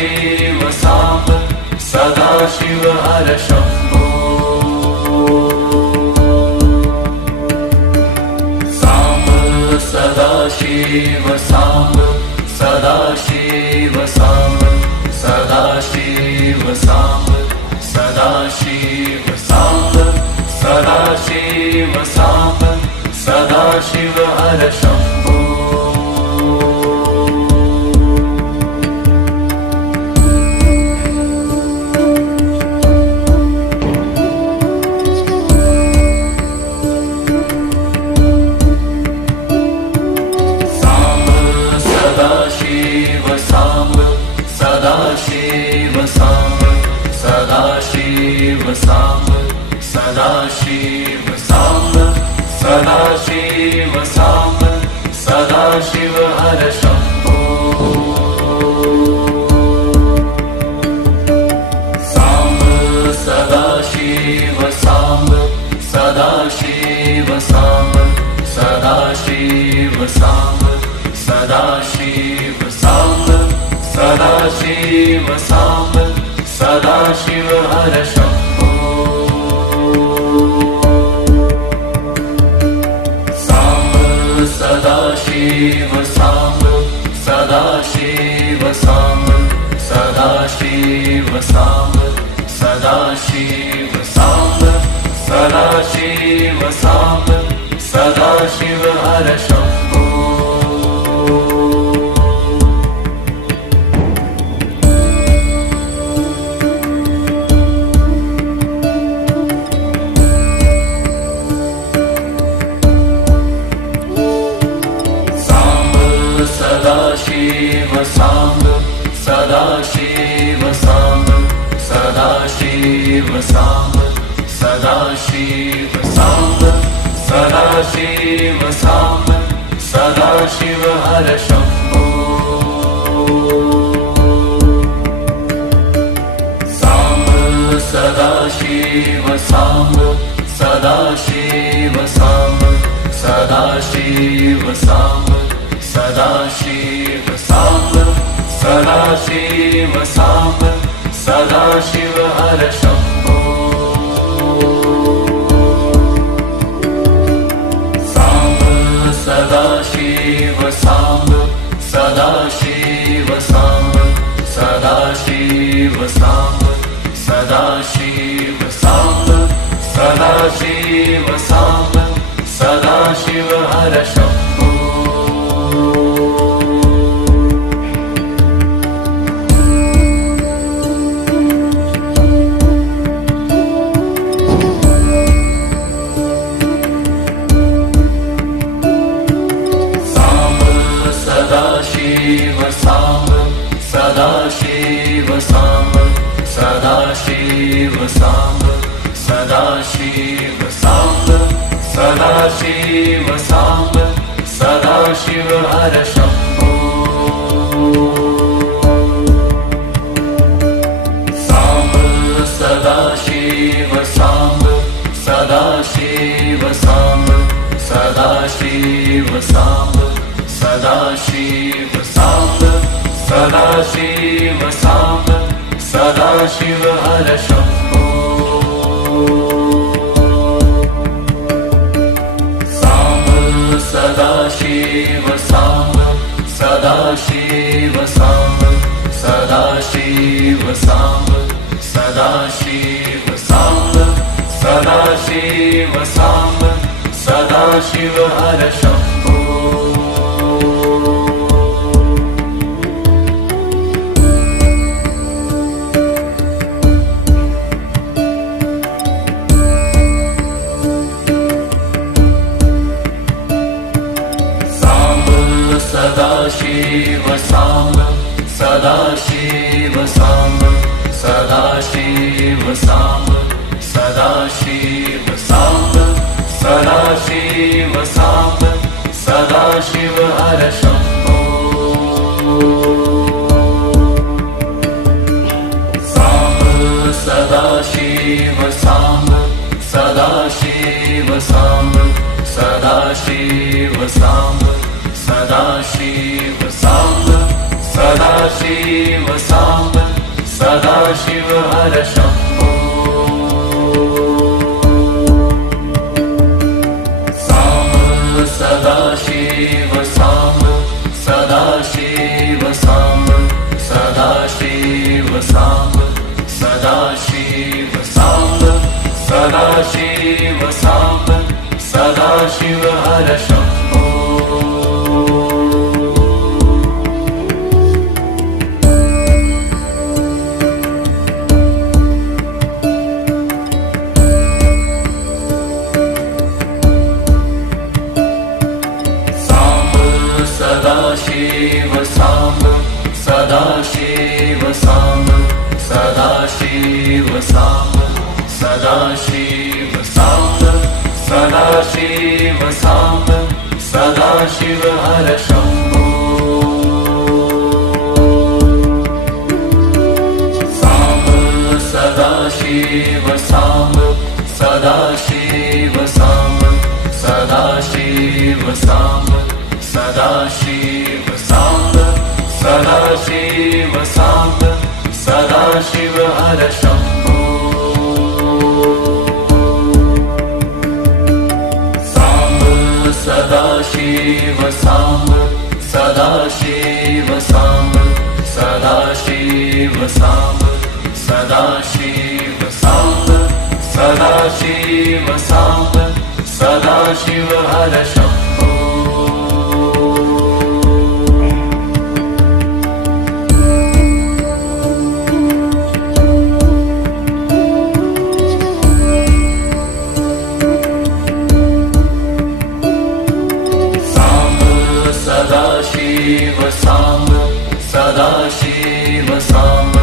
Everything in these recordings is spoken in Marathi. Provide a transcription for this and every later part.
सदाशिव साम्ब सदाशिव हर शम्भो साम्ब सदाशिव साम्ब सदाशिव साम्ब सदाशिव साम्ब सदाशिव साम्ब सदाशिव साम्ब सदाशिव हर शम्भो सदाशिव साम्ब सदाशिव साम्ब सदाशिव साम्ब सदाशिव साम्ब सदाशिव साम्ब सदाशिव हर शम्भो साम्ब सदाशिव साम्ब सदाशिव साम्ब सदाशिव साम्ब सदाशिव साम्ब सदाशिव साम्ब सदाशिव हर शम्भो साम्ब सदाशिव साम्ब सदाशिव साम्ब सदाशिव साम्ब सदाशिव साम्ब सदाशिव साम्ब सदाशिव हर शम्भो सदाशिव साम्ब सदाशिव साम्ब सदाशिव साम्ब सदाशिव साम्ब सदाशिव साम्ब सदाशिव हर शम्भो साम्ब सदाशिव साम्ब सदाशिव साम्ब सदाशिव साम्ब सदाशिव साम्ब सदाशिव साम्ब सदाशिव हर शम्भो साम्ब सदाशिव साम्ब सदाशिव साम्ब सदाशिव साम्ब सदाशिव साम्ब सदाशिव साम्ब सदाशिव हर शम्भो सदाशिव साम्ब सदाशिव साम्ब सदाशिव साम्ब सदाशिव साम्ब सदाशिव साम्ब सदाशिव हर शम्भो साम्ब सदाशिव साम्ब सदाशिव साम्ब सदाशिव साम्ब सदाशिव साम्ब सदाशिव साम्ब सदाशिव हर शम्भो साम्ब सदाशिव साम्ब सदाशिव साम्ब सदाशिव साम्ब सदाशिव साम्ब सदाशिव साम्ब सदाशिव हर शम्भो सदाशिव साम्ब सदाशिव साम्ब सदाशिव साम्ब सदाशिव साम्ब सदाशिव साम्ब सदाशिव हर शम्भो साम्ब सदाशिव साम्ब सदाशिव साम्ब सदाशिव साम्ब सदाशिव साम्ब सदाशिव साम्ब सदाशिव हर शम्भो साम्ब सदाशिव साम्ब सदाशिव साम्ब सदाशिव साम्ब सदाशिव साम्ब सदाशिव साम्ब सदाशिव हर शम्भो सदाशिव साम्ब सदाशिव साम्ब सदाशिव साम्ब सदाशिव साम्ब सदाशिव साम्ब सदाशिव हर शम्भो साम्ब सदाशिव साम्ब सदाशिव साम्ब सदाशिव साम्ब सदाशिव साम्ब सदाशिव साम्ब सदाशिव हर शम्भो साम्ब सदाशिव साम्ब सदाशिव साम्ब सदाशिव साम्ब सदाशिव साम्ब सदाशिव साम्ब सदाशिव हर शम्भो सदाशिव साम्ब सदाशिव साम्ब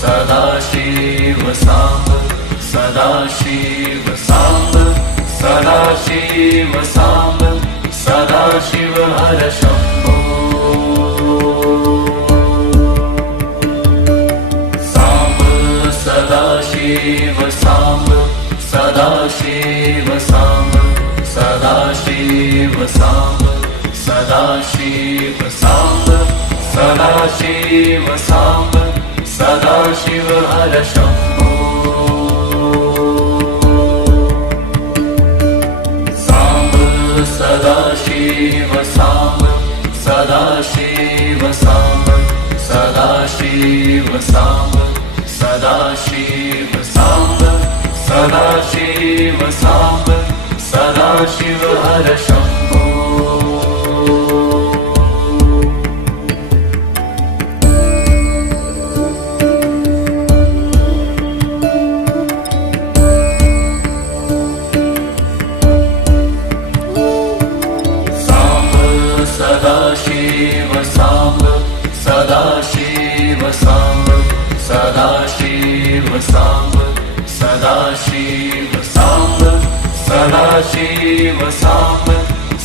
सदाशिव साम्ब सदाशिव साम्ब सदाशिव साम्ब सदाशिव हर शम्भो साम्ब सदाशिव साम्ब सदाशिव साम्ब सदाशिव साम्ब सदाशिव साम्ब सदाशिव साम्ब सदाशिव हर शम्भो साम्ब सदाशिव साम्ब सदाशिव साम्ब सदाशिव साम्ब सदाशिव साम्ब सदाशिव साम्ब सदाशिव हर शम्भो सदाशिव साम्ब सदाशिव साम्ब सदाशिव साम्ब सदाशिव साम्ब सदाशिव साम्ब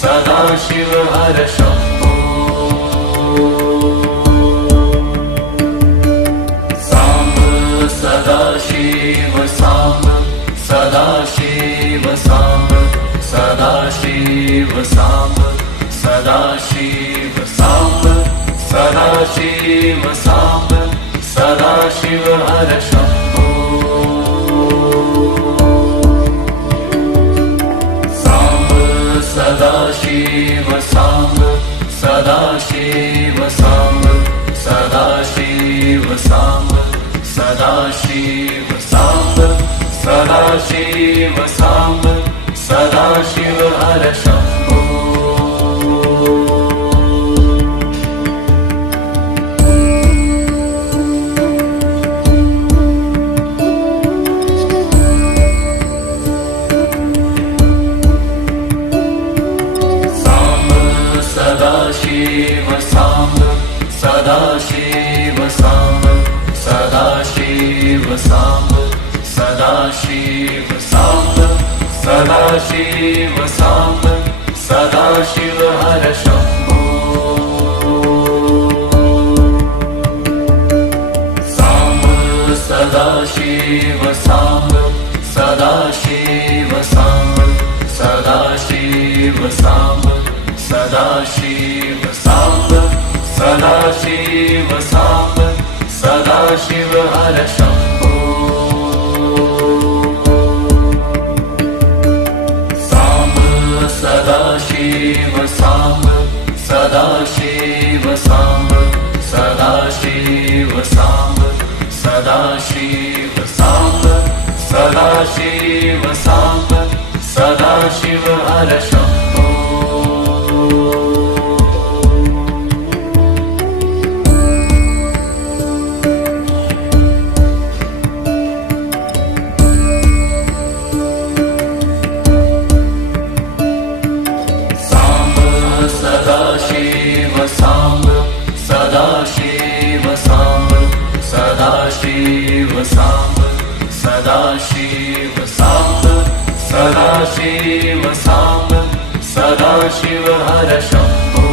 सदाशिव हर शम्भो साम्ब सदाशिव साम्ब सदाशिव साम्ब सदाशिव साम्ब सदाशिव साम्ब सदाशिव साम्ब सदाशिव हर शम्भो साम्ब सदाशिव साम्ब सदाशिव साम्ब सदाशिव साम्ब सदाशिव साम्ब सदाशिव साम्ब सदाशिव हर शम्भो सदाशिव साम्ब सदाशिव साम्ब सदाशिव साम्ब सदाशिव साम्ब सदाशिव साम्ब सदाशिव हर शम्भो साम्ब सदाशिव साम्ब सदाशिव साम्ब सदाशिव साम्ब सदाशिव साम्ब सदाशिव साम्ब सदा सदाशिव हर शंभो सांब सदाशिव सांब सदाशिव सांब सदाशिव सांब सदाशिव सांब सदाशिव सांब सदाशिव हर शंभो सदाशिव सांब सदाशिव सांब सदाशिव सांब सदाशिव सांब सदाशिव सांब सदाशिव हर शंभो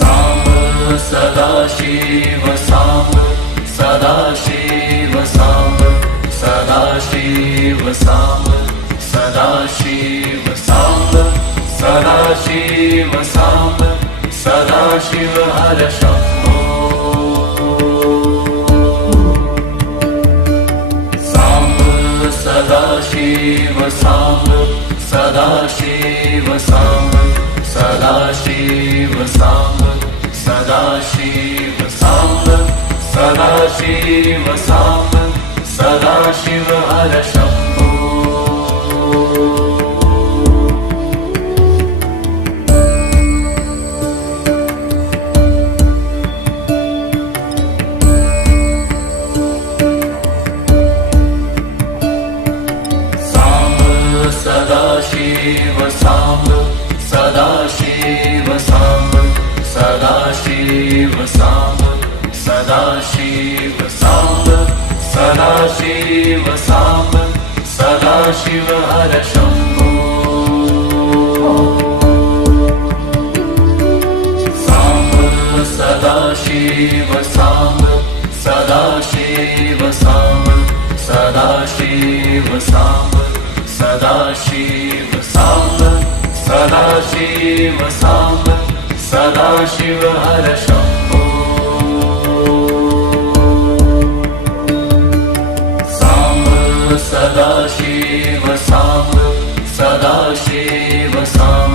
सांब सदाशिव सांब सदाशिव सांब सदाशिव सांब सदाशिव सांब सदाशिव सांब सदाशिव हर शंभो सांब सदाशिव सांब सदाशिव सांब सदाशिव सांब सदाशिव सांब सदाशिव सांब सदाशिव हर शंभो सदाशिव सांब सदाशिव सांब सदाशिव सांब सदाशिव सांब सदाशिव सांब सदाशिव हर शंभो सांब सदाशिव सांब सदाशिव सांब सदाशिव सांब सदाशिव सांब सदाशिव सांब सदाशिव हर शंभो सांब सदाशिव सांब सदाशिव सांब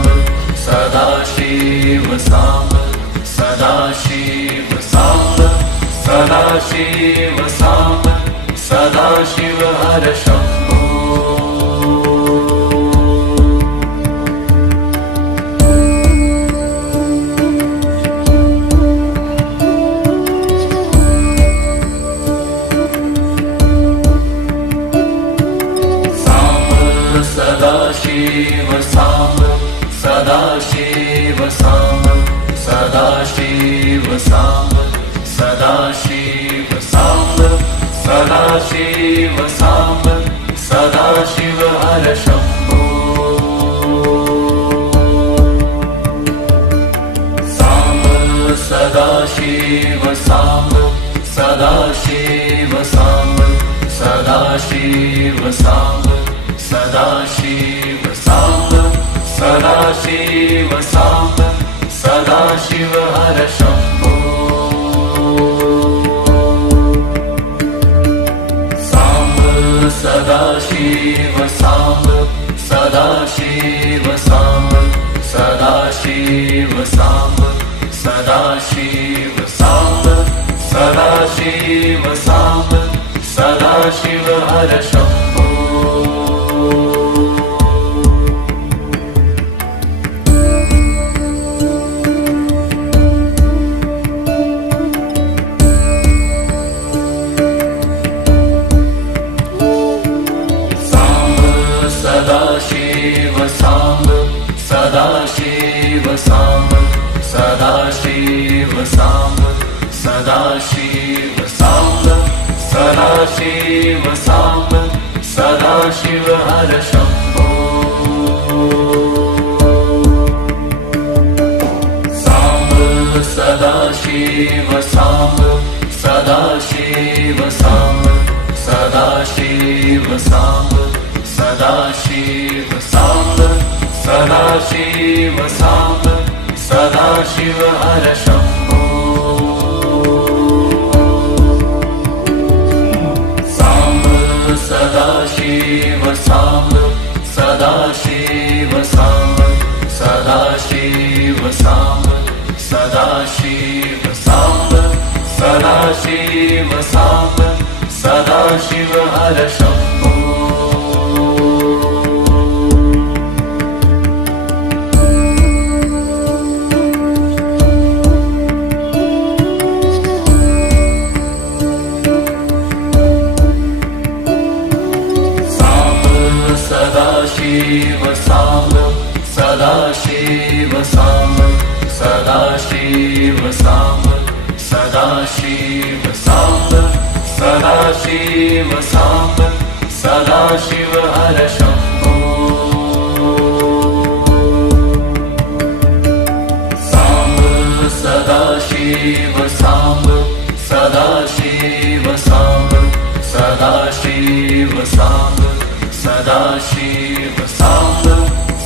सदाशिव सांब सदाशिव सांब सदाशिव सांब सदाशिव हर शंभो सदाशिव सांब सदाशिव सांब सदाशिव सांब सदाशिव सांब सदाशिव सांब सदाशिव हर शंभो सांब सदाशिव सांब सदाशिव सांब सदाशिव सांब सदाशिव सांब सदाशिव सांब सदाशिव हर शंभो सांब सदाशिव सांब सदाशिव सांब सदाशिव सांब सदाशिव सांब सदाशिव सांब सदाशिव हर शंभो सदाशिव सांब सदाशिव सांब सदाशिव सांब सदाशिव सांब सदाशिव सांब सदाशिव हर शंभो सांब सदाशिव सांब सदाशिव सांब सदाशिव सांब सदाशिव सांब सदाशिव सांब सदाशिव हर शम्भो साम्ब सदाशिव साम्ब सदाशिव साम्ब सदाशिव साम्ब सदाशिव साम्ब सदाशिव साम्ब सदाशिव हर शम्भो सदाशिव साम्ब सदाशिव साम्ब सदाशिव साम्ब सदाशिव साम्ब सदाशिव साम्ब सदाशिव हर शम्भो साम्ब सदाशिव साम्ब सदाशिव साम्ब सदाशिव साम्ब सदाशिव साम्ब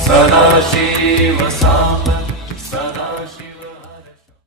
सदाशिव साम्ब